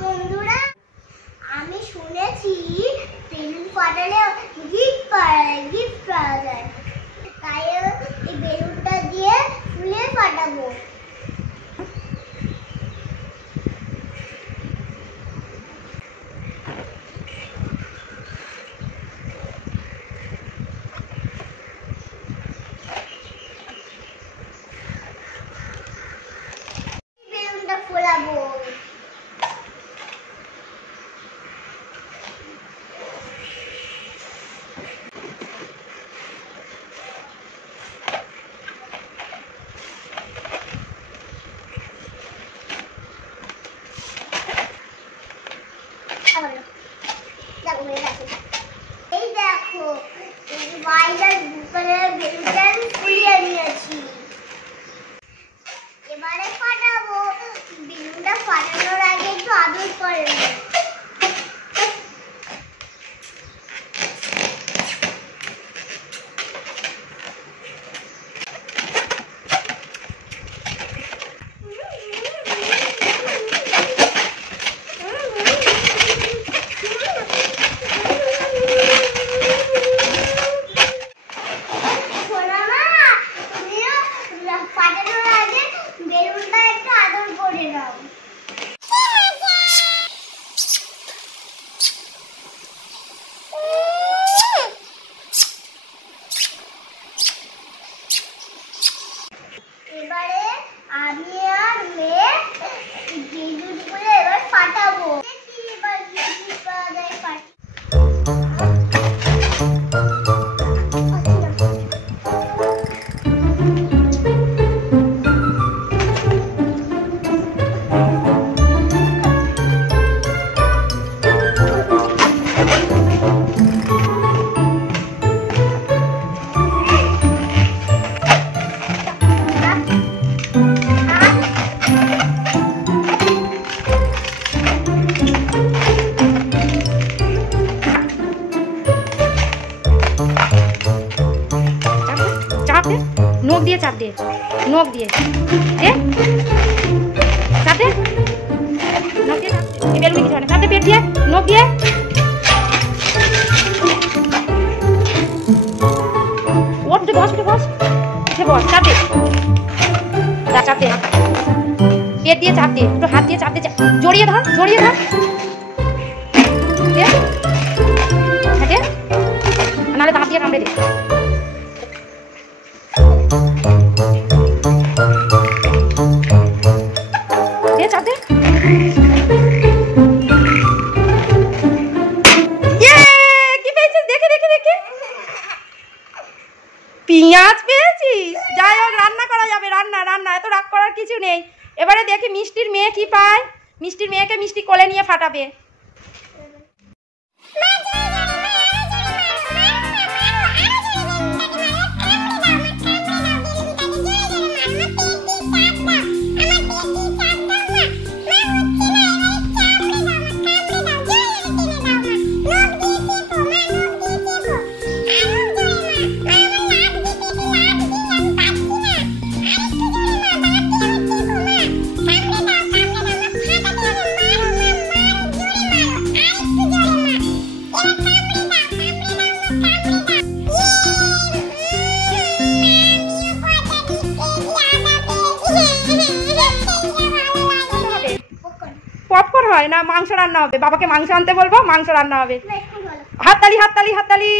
বন্ধুরা, আমি শুনেছি বেলুন ফাটালে গিফট পাওয়া যায়, তাই এই বেলুনটা দিয়ে ফুলে ফাটাবো। বেলুনটা ফোলাবো। এই দেখো, বাইরের বুকের বেলুনটা আমি ফুলিয়ে নিয়েছি। এবারে ফাটাবো। বেলুনটা ফাটানোর আগে একটু আদর করে নেব। ফাটানোর আগে বেলুনটা একটু আদর করে নাও। এবারে আমি আর মেয়ে বেলুনগুলো এবার ফাটাবো। দেখি এবার কি পাওয়া যায়। नोक दिए चाप दे, नोक दिए दे, चाप दे, नोक दिए चाप दे, बेलुन की चाप दे, पेट दिए, नोक दिए, उठ बस, चाप दे, चाप दे, पेट दिए चाप दे, तो हाथ दिए चाप दे, जोड़िए धर, दे, हटे, नाले दांत दिए कामड़े दे। পিঁয়াজ পেয়েছিস? যাই হোক, রান্না করা যাবে। রান্না এত রাগ করার কিছু নেই। এবারে দেখি মিষ্টির মেয়ে কি পায়। মিষ্টির মেয়েকে মিষ্টি কোলে নিয়ে ফাটাবে। পপকর্ন হয় না, মাংস রান্না হবে। বাবাকে মাংস আনতে বলবো, মাংস রান্না হবে। হাততালি।